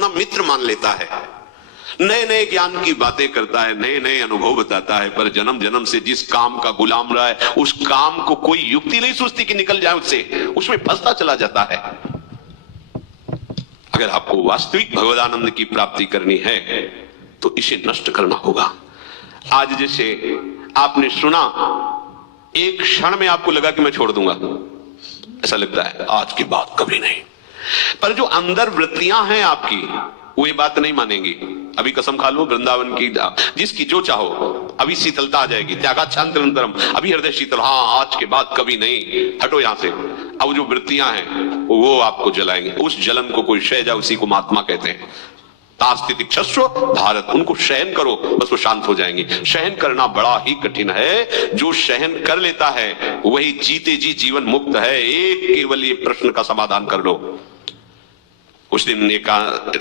अपना मित्र मान लेता है, नए नए ज्ञान की बातें करता है, नए नए अनुभव बताता है, पर जन्म जन्म से जिस काम का गुलाम रहा है उस काम को कोई युक्ति नहीं सोचती कि निकल जाए उससे, उसमें फंसता चला जाता है। अगर आपको वास्तविक भगवदानंद की प्राप्ति करनी है तो इसे नष्ट करना होगा। आज जैसे आपने सुना, एक क्षण में आपको लगा कि मैं छोड़ दूंगा, ऐसा लगता है आज की बात कभी नहीं, पर जो अंदर वृत्तियां हैं आपकी वो ये बात नहीं मानेंगी। अभी कसम खा लो वृंदावन की, जिसकी जो चाहो, अभी शीतलता आ जाएगी, त्यागाच्छांतरंतरम, अभी हृदय शीतल, हाँ आज के बाद कभी नहीं, हटो यहां से। अब जो वृत्तियां हैं वो आपको जलाएंगे, उस जलन को कोई शैजा, उसी को महात्मा कहते हैं। तास्तितिक्षस्व भारत, उनको सहन करो, बस वो शांत हो जाएंगे। सहन करना बड़ा ही कठिन है, जो सहन कर लेता है वही जीते जी जीवन मुक्त है। एक केवल ये प्रश्न का समाधान कर लो। उस दिन एक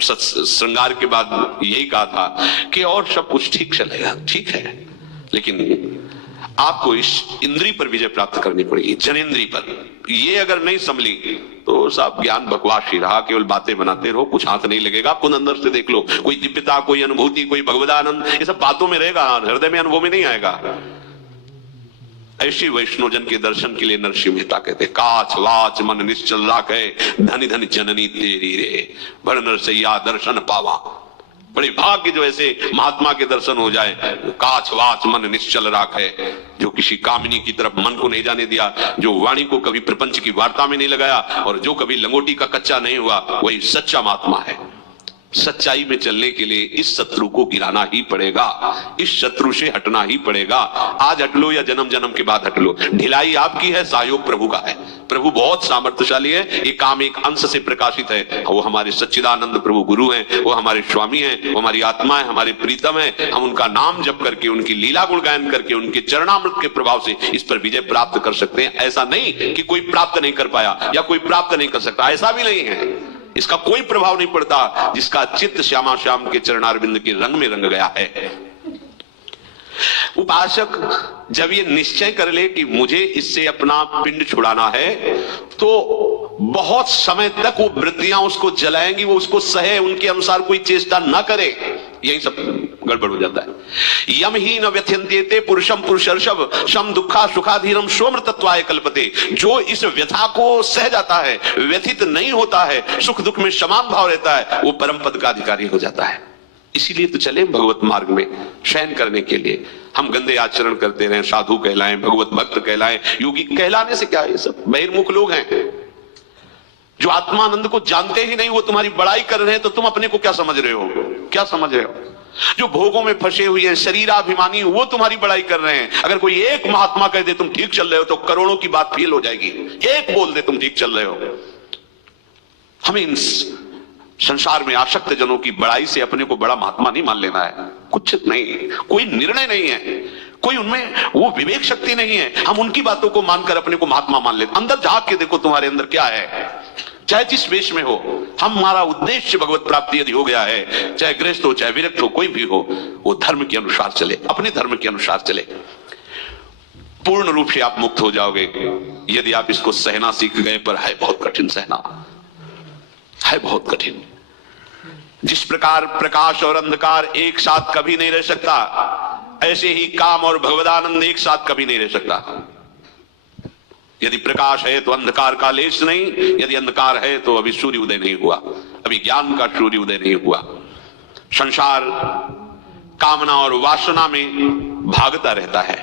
श्रृंगार के बाद यही कहा था कि और सब कुछ ठीक चलेगा, ठीक है, लेकिन आपको इस इंद्री पर विजय प्राप्त करनी पड़ेगी, जनेंद्री पर। ये अगर नहीं संभली तो सब ज्ञान बकवास ही रहा, केवल बातें बनाते रहो, कुछ हाथ नहीं लगेगा। खुद अंदर से देख लो, कोई दिव्यता, कोई अनुभूति, कोई भगवदानंद, ये सब बातों में रहेगा, हृदय में, अनुभव में नहीं आएगा। ऐसी वैष्णोजन के दर्शन के लिए नरसिंह मेहता कहते, काछ वाच मन निश्चल राखे, धनि धनि जननी तेरी रे, बड़ नरसैया दर्शन पावा। बड़े भाग्य जो ऐसे महात्मा के दर्शन हो जाए। काछ वाच मन निश्चल राखे, जो किसी कामिनी की तरफ मन को नहीं जाने दिया, जो वाणी को कभी प्रपंच की वार्ता में नहीं लगाया, और जो कभी लंगोटी का कच्चा नहीं हुआ, वही सच्चा महात्मा है। सच्चाई में चलने के लिए इस शत्रु को गिराना ही पड़ेगा, इस शत्रु से हटना ही पड़ेगा। आज हट लो या जन्म जन्म के बाद हट लो, ढिलाई आपकी है, सहयोग प्रभु का है। प्रभु बहुत सामर्थ्यशाली है, ये काम एक अंश से प्रकाशित है। वो हमारे सच्चिदानंद प्रभु गुरु हैं, वो हमारे स्वामी हैं, वो हमारी आत्मा है, हमारे प्रीतम है। हम उनका नाम जप करके, उनकी लीला गुण गायन करके, उनके चरणामृत के प्रभाव से इस पर विजय प्राप्त कर सकते हैं। ऐसा नहीं कि कोई प्राप्त नहीं कर पाया या कोई प्राप्त नहीं कर सकता, ऐसा भी नहीं है। इसका कोई प्रभाव नहीं पड़ता जिसका चित्त श्यामा श्याम के चरणारविंद के रंग में रंग गया है। उपासक जब ये निश्चय कर ले कि मुझे इससे अपना पिंड छुड़ाना है, तो बहुत समय तक वो वृत्तियां उसको जलाएंगी, वो उसको सहे, उनके अनुसार कोई चेष्टा ना करे, यही सब गड़बड़ हो जाता है। यम ही न व्यथ्यन्ते पुरुषम पुरुषर्षभ शम दुखा सुखाधीरम सोमृतत्वाय कल्पते। जो इस व्यथा को सह जाता है, व्यथित नहीं होता है, सुख दुख में समान भाव रहता है, वो परम पद का अधिकारी हो जाता है। इसीलिए तो चले भगवत मार्ग में शयन करने के लिए। हम गंदे आचरण करते रहे, साधु कहलाएं, भगवत भक्त कहलाएं, योगी कहलाने से क्या है? ये सब बहिर्मुख लोग हैं जो आत्मानंद को जानते ही नहीं, वो तुम्हारी बड़ाई कर रहे हैं, तो तुम अपने को क्या समझ रहे हो? क्या समझ रहे हो? जो भोगों में फंसे हुए हैं, शरीराभिमानी, वो तुम्हारी बड़ाई कर रहे हैं। अगर कोई एक महात्मा कह दे तुम ठीक चल रहे हो, तो करोड़ों की बात फेल हो जाएगी। एक बोल दे तुम ठीक चल रहे हो। हमें इन संसार में आसक्त जनों की बड़ाई से अपने को बड़ा महात्मा नहीं मान लेना है। कुछ नहीं, कोई निर्णय नहीं है, कोई उनमें वो विवेक शक्ति नहीं है। हम उनकी बातों को मानकर अपने को महात्मा मान लेते। अंदर झांक के देखो तुम्हारे अंदर क्या है, चाहे जिस वेश में हो। हमारा उद्देश्य भगवत प्राप्ति यदि हो गया है, चाहे गृहस्थ हो चाहे विरक्त हो, कोई भी हो, वो धर्म के अनुसार चले, अपने धर्म के अनुसार चले। पूर्ण रूप से आप मुक्त हो जाओगे यदि आप इसको सहना सीख गए। पर है बहुत कठिन सहना, है बहुत कठिन। जिस प्रकार प्रकाश और अंधकार एक साथ कभी नहीं रह सकता, ऐसे ही काम और भगवदानंद एक साथ कभी नहीं रह सकता। यदि प्रकाश है तो अंधकार का लेश नहीं, यदि अंधकार है तो अभी सूर्य उदय नहीं हुआ, अभी ज्ञान का सूर्य उदय नहीं हुआ। संसार कामना और वासना में भागता रहता है।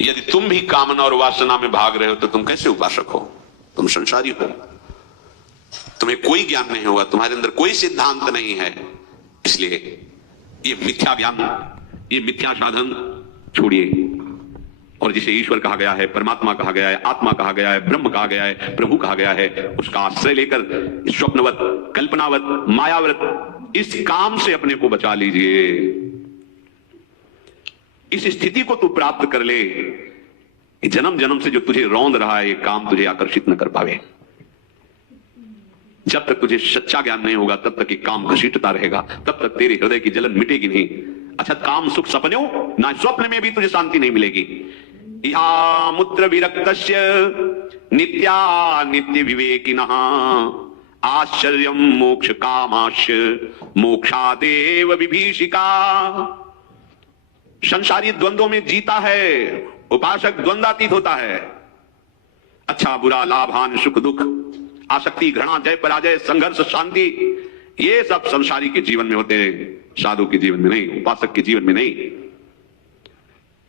यदि तुम भी कामना और वासना में भाग रहे हो तो तुम कैसे उपासक हो? तुम संसारी हो। तुम्हें कोई ज्ञान नहीं होगा, तुम्हारे अंदर कोई सिद्धांत नहीं है। इसलिए ये मिथ्या ज्ञान, ये मिथ्या साधन छोड़िए। और जिसे ईश्वर कहा गया है, परमात्मा कहा गया है, आत्मा कहा गया है, ब्रह्म कहा गया है, प्रभु कहा गया है, उसका आश्रय लेकर स्वप्नवत, कल्पनावत, मायावत इस काम से अपने को बचा लीजिए। इस स्थिति को तू प्राप्त कर ले, जन्म जन्म से जो तुझे रौंद रहा है, ये काम तुझे आकर्षित न कर पावे। जब तक तुझे सच्चा ज्ञान नहीं होगा, तब तक ये काम घसीटता रहेगा, तब तक तेरे हृदय की जलन मिटेगी नहीं। अच्छा, काम सुख सपनों ना, स्वप्न में भी तुझे शांति नहीं मिलेगी। या मूत्र विरक्तस्य नित्या नित्य विवेकिनः आश्चर्यम मोक्ष कामाश मोक्षादेव विभीषिका। संसारी द्वंद्वों में जीता है उपासक, द्वंद्वातीत होता है। अच्छा बुरा, लाभ हानि, सुख दुख, आसक्ति, घृणा, जय पराजय, संघर्ष, शांति, ये सब संसारी के जीवन में होते हैं, साधु के जीवन में नहीं, उपासक के जीवन में नहीं।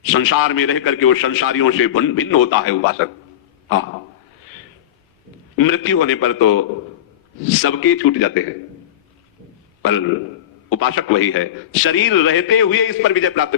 संसार में रह करके वो संसारियों से भिन्न होता है उपासक। हाँ, मृत्यु होने पर तो सबके छूट जाते हैं, पर उपासक वही है, शरीर रहते हुए इस पर विजय प्राप्त